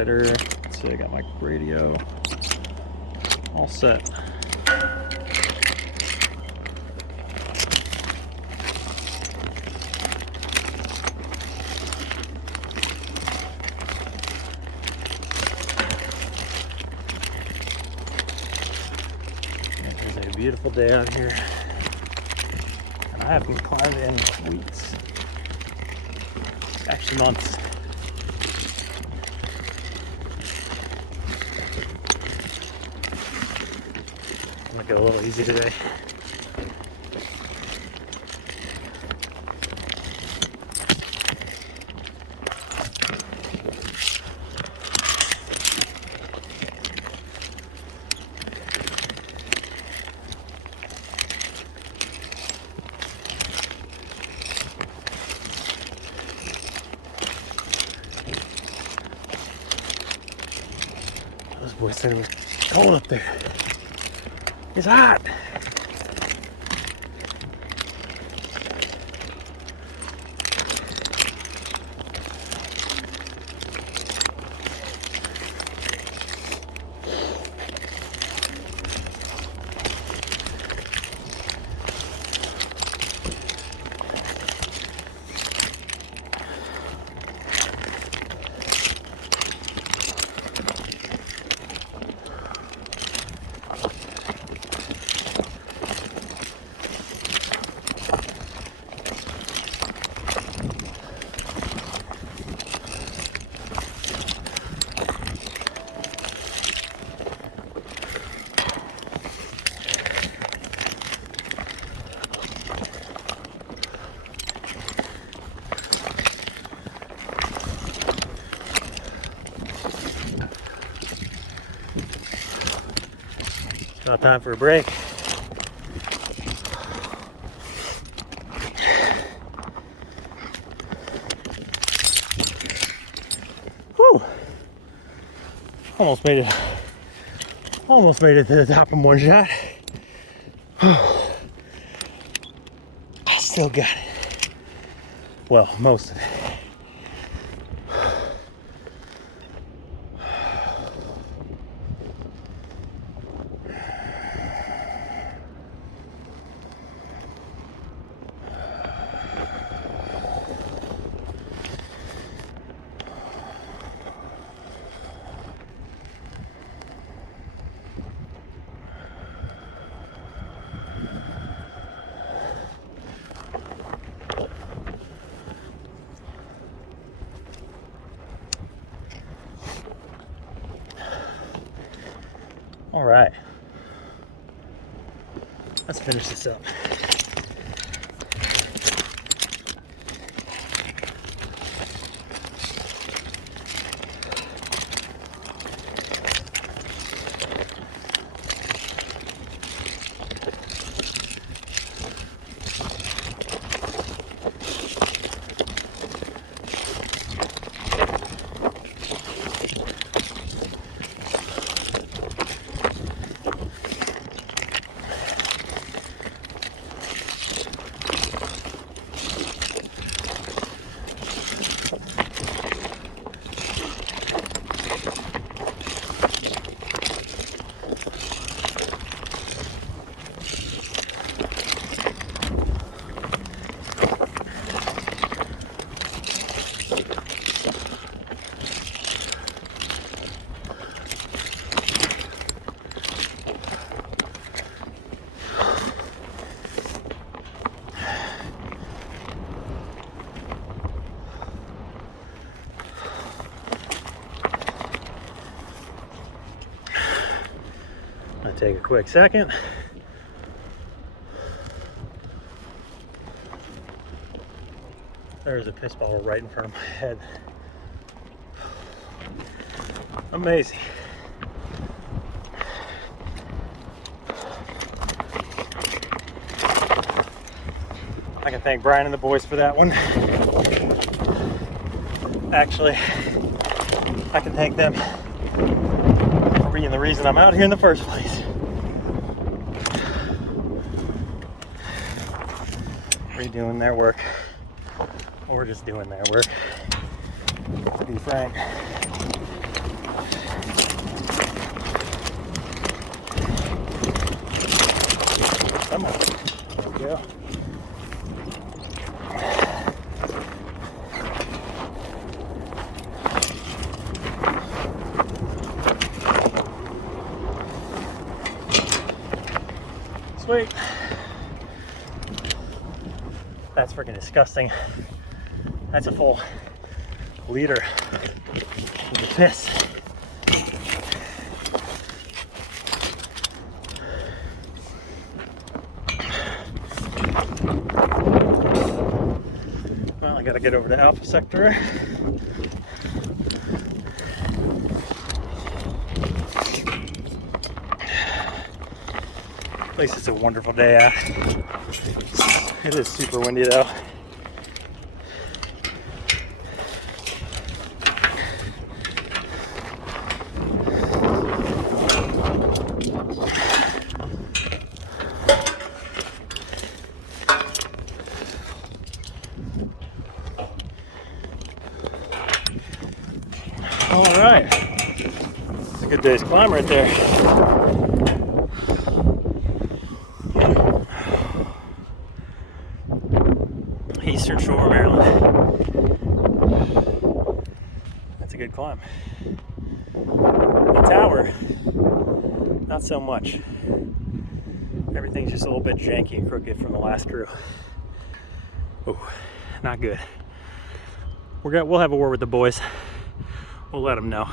spreader. Let's see, I got my radio all set. It is a beautiful day out here, and I haven't climbed in weeks, actually months. I'm gonna go a little easy today. Those boys said it was cold up there. It's hot. Now time for a break. Whew. Almost made it to the top in one shot. I still got it. Well, most of it. All right, let's finish this up. Take a quick second. There's a piss bottle right in front of my head. Amazing. I can thank Brian and the boys for that one. Actually, I can thank them for being the reason I'm out here in the first place. Redoing their work, or just doing their work, to be frank. Sweet. That's freaking disgusting. That's a full liter of the piss. Well, I gotta get over to Alpha Sector. At least it's a wonderful day out. It is super windy though. All right, it's a good day's climb right there. Eastern Shore, Maryland. That's a good climb. The tower, not so much. Everything's just a little bit janky and crooked from the last crew. Oh, not good. We'll have a word with the boys. We'll let them know.